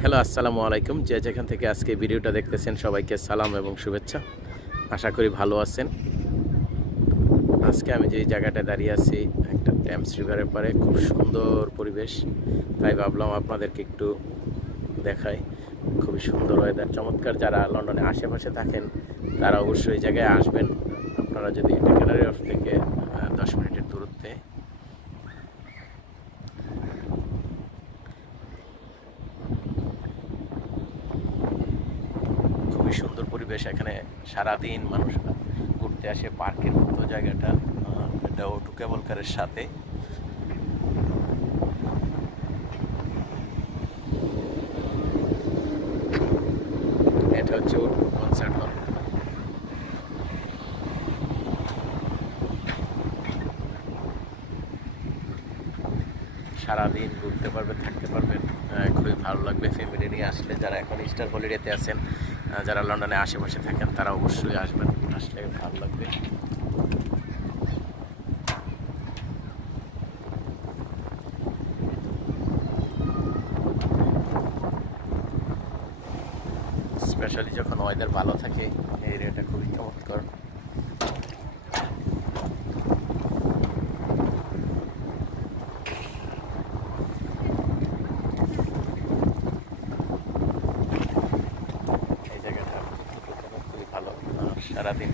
হ্যালো, আসসালামু আলাইকুম। যে যেখান থেকে আজকে ভিডিওটা দেখতেছেন সবাইকে সালাম এবং শুভেচ্ছা। আশা করি ভালো আছেন। আজকে আমি যে জায়গাটায় দাঁড়িয়ে আছি একটা টেমস রিভারের পারে, খুব সুন্দর পরিবেশ, তাই ভাবলাম আপনাদেরকে একটু দেখাই। খুবই সুন্দর ওয়েদার, চমৎকার। যারা লন্ডনে আশেপাশে থাকেন তারা অবশ্যই এই জায়গায় আসবেন। আপনারা যদি ক্যানারি অফ থেকে 10 মিনিটের দূরত্বে। খুবই সুন্দর পরিবেশ, এখানে সারাদিন মানুষ ঘুরতে আসে। পার্কের মতো জায়গাটা, এটা অটো কেবল কারের সাথে। এটা হচ্ছে কনসার্ট হল। সারাদিন ঘুরতে পারবেন, থাকতে পারবেন, খুবই ভালো লাগবে ফ্যামিলি নিয়ে আসলে। যারা এখন ইস্টার হলিডেতে আছেন, যারা লন্ডনে আশেপাশে থাকেন তারা অবশ্যই আসবেন, আসলে ভালো লাগবে। স্পেশালি যখন ওয়েদার ভালো থাকে এই এরিয়াটা খুবই চমৎকার। এই জায়গাটা খুবই ভালো। সারাদিন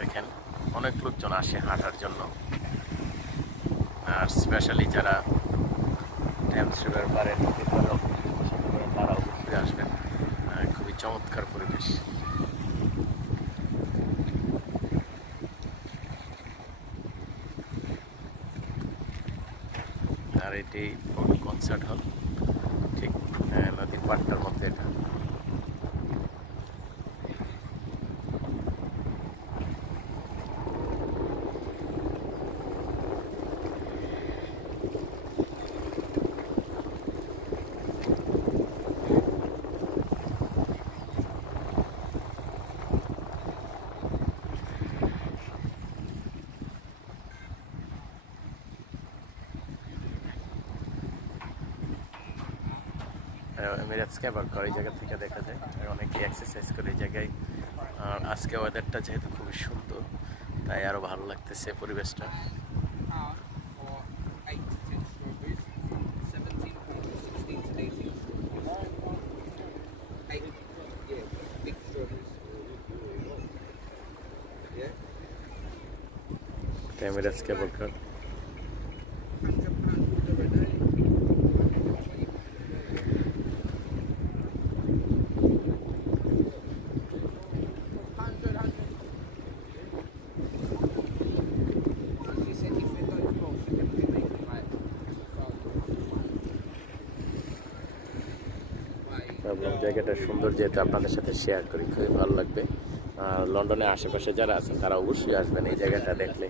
দেখেন অনেক লোকজন আসে হাঁটার জন্য। আর স্পেশালি যারা টেমস রিভার পারে পছন্দ করেন তারা অবশ্যই আসবেন। খুবই চমৎকার পরিবেশ। আর এটি কনসার্ট হল, ঠিক নদীর পাড়টার মধ্যে এটা। এমিরেটস ক্যাবার করে এই জায়গা থেকে দেখা যায়, অনেকে এক্সারসাইজ করে এই জায়গায়। আর আজকে ওয়েদারটা যেহেতু খুবই সুন্দর, তাই আরও ভালো লাগতেছে পরিবেশটা। এমিরেটস ক্যাবার কার। ভাবলাম জায়গাটা সুন্দর যেহেতু আপনাদের সাথে শেয়ার করি, খুবই ভালো লাগবে। লন্ডনের আশেপাশে যারা আছেন তারা অবশ্যই আসবেন, এই জায়গাটা দেখলে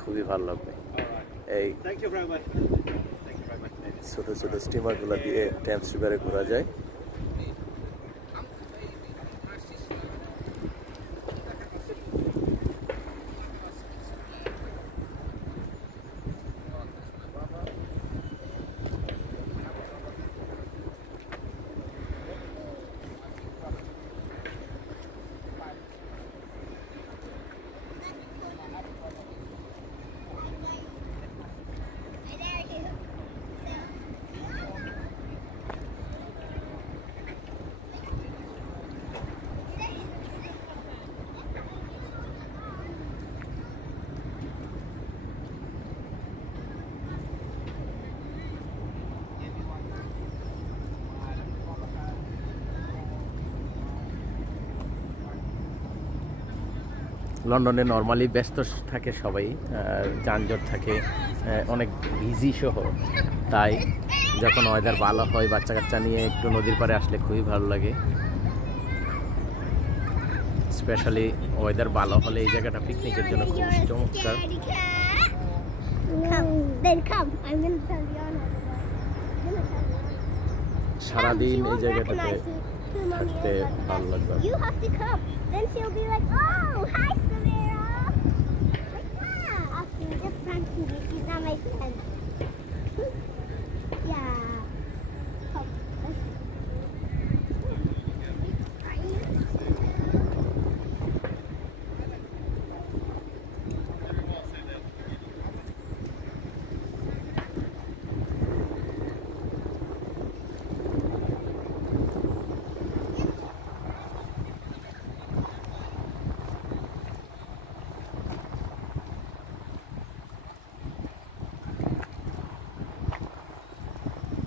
খুবই ভালো লাগবে। এই ছোট ছোট স্টিমারগুলো দিয়ে টেমস রিভারে ঘোরা যায়। লন্ডনে নর্মালি ব্যস্ত থাকে সবাই, যানজট থাকে, অনেক বিজি শহর। তাই যখন ওয়েদার ভালো হয় বাচ্চা কাচ্চা নিয়ে একটু নদীর পাড়ে আসলে খুবই ভালো লাগে। স্পেশালি ওয়েদার ভালো হলে এই জায়গাটা পিকনিকের জন্য খুব চমৎকার। সারাদিন এই জায়গাটাতে থাকতে ভালো লাগবে।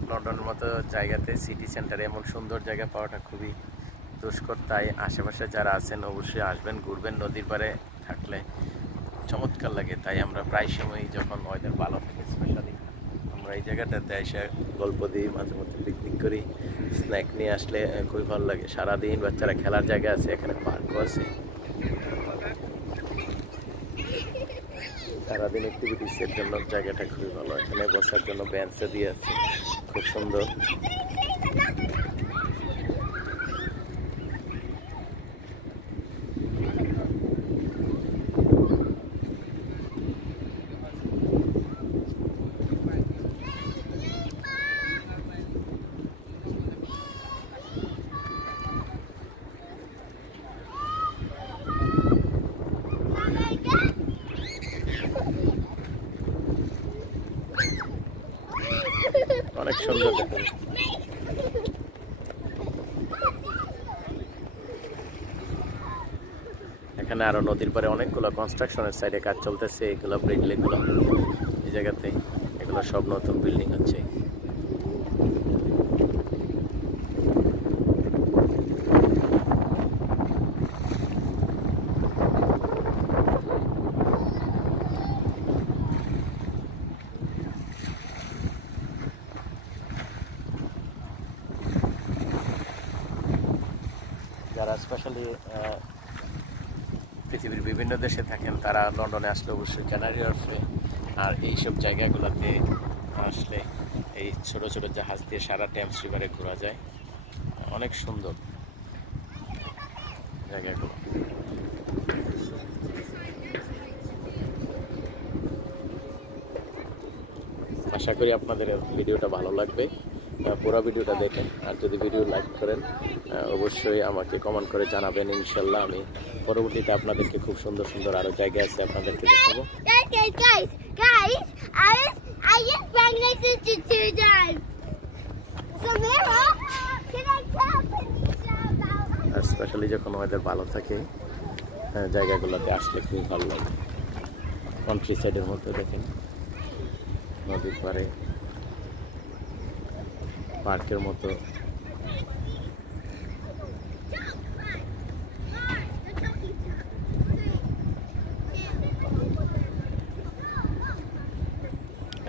লন্ডনের মতো জায়গাতে সিটি সেন্টারে এমন সুন্দর জায়গা পাওয়াটা খুবই দুষ্কর। তাই আশেপাশে যারা আছেন অবশ্যই আসবেন, ঘুরবেন। নদীর পাড়ে থাকলে চমৎকার লাগে। তাই আমরা প্রায় সময়ই যখন ওয়েদার ভালো থাকে স্পেশালি আমরা এই জায়গাটাতে এসে গল্প দিই, মাঝে মধ্যে পিকনিক করি। স্ন্যাক নিয়ে আসলে খুবই ভালো লাগে। সারাদিন বাচ্চারা খেলার জায়গা আছে, এখানে পার্কও আছে। সারাদিন অ্যাক্টিভিটিসের জন্য জায়গাটা খুবই ভালো। এখানে বসার জন্য বেঞ্চও দিয়ে আছে, খুব সুন্দর। অনেক সুন্দর দেখুন। এখানে আরো নদীর পারে অনেকগুলো কনস্ট্রাকশনের সাইডে কাজ চলতেছে। এগুলো বিল্ডিংগুলো এই জায়গাতে, এগুলো সব নতুন বিল্ডিং হচ্ছে। যারা স্পেশালি পৃথিবীর বিভিন্ন দেশে থাকেন তারা লন্ডনে আসলে অবশ্যই ক্যানারি ওয়ার্ফে আর এইসব জায়গাগুলোতে আসলে এই ছোট ছোট জাহাজ দিয়ে সারা টেমস রিভারে ঘোরা যায়। অনেক সুন্দর জায়গাগুলো। আশা করি আপনাদের ভিডিওটা ভালো লাগবে। পুরো ভিডিওটা দেখেন, আর যদি ভিডিও লাইক করেন অবশ্যই আমাকে কমেন্ট করে জানাবেন। ইনশাল্লাহ আমি পরবর্তীতে আপনাদেরকে খুব সুন্দর সুন্দর আরো জায়গা আছে আপনাদেরকে দেখাবো। আর স্পেশালি যখন ওয়েদার ভালো থাকে জায়গাগুলোতে আসলে খুবই ভালো লাগে। কান্ট্রি সাইডের মধ্যে দেখেন নদীর পাড়ে পার্কের মতো।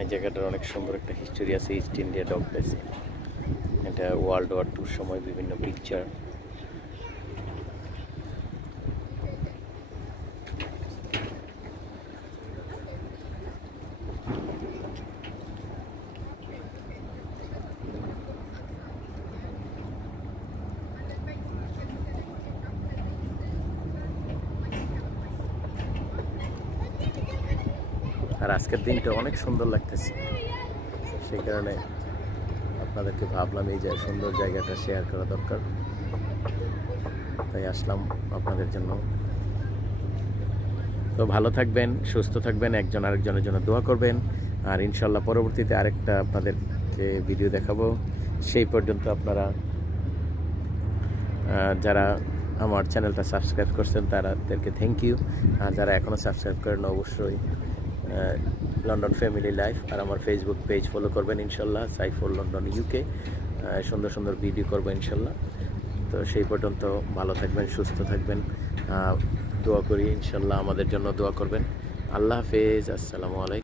এই জায়গাটার অনেক সুন্দর একটা হিস্টোরি আছে। ইস্ট ইন্ডিয়া ডক বেসিন, এটা ওয়ার্ল্ড ওয়ার 2 সময় বিভিন্ন পিকচার। আর আজকের দিনটা অনেক সুন্দর লাগতেছে, সেই কারণে আপনাদেরকে ভাবলাম এই যে সুন্দর জায়গাটা শেয়ার করা দরকার, তাই আসলাম আপনাদের জন্য। তো ভালো থাকবেন, সুস্থ থাকবেন, একজন আরেকজনের জন্য দোয়া করবেন। আর ইনশাল্লাহ পরবর্তীতে আরেকটা আপনাদেরকে ভিডিও দেখাবো। সেই পর্যন্ত আপনারা যারা আমার চ্যানেলটা সাবস্ক্রাইব করছেন তাদেরকে থ্যাংক ইউ। আর যারা এখনও সাবস্ক্রাইব করেন অবশ্যই লন্ডন ফ্যামিলি লাইফ আর আমার ফেসবুক পেজ ফলো করবেন ইনশাল্লাহ, সাইফুল লন্ডন ইউকে। সুন্দর সুন্দর ভিডিও করবো ইনশাল্লাহ। তো সেই পর্যন্ত ভালো থাকবেন, সুস্থ থাকবেন। দোয়া করি, ইনশাল্লাহ আমাদের জন্য দোয়া করবেন। আল্লাহ হাফেজ, আসসালামু আলাইকুম।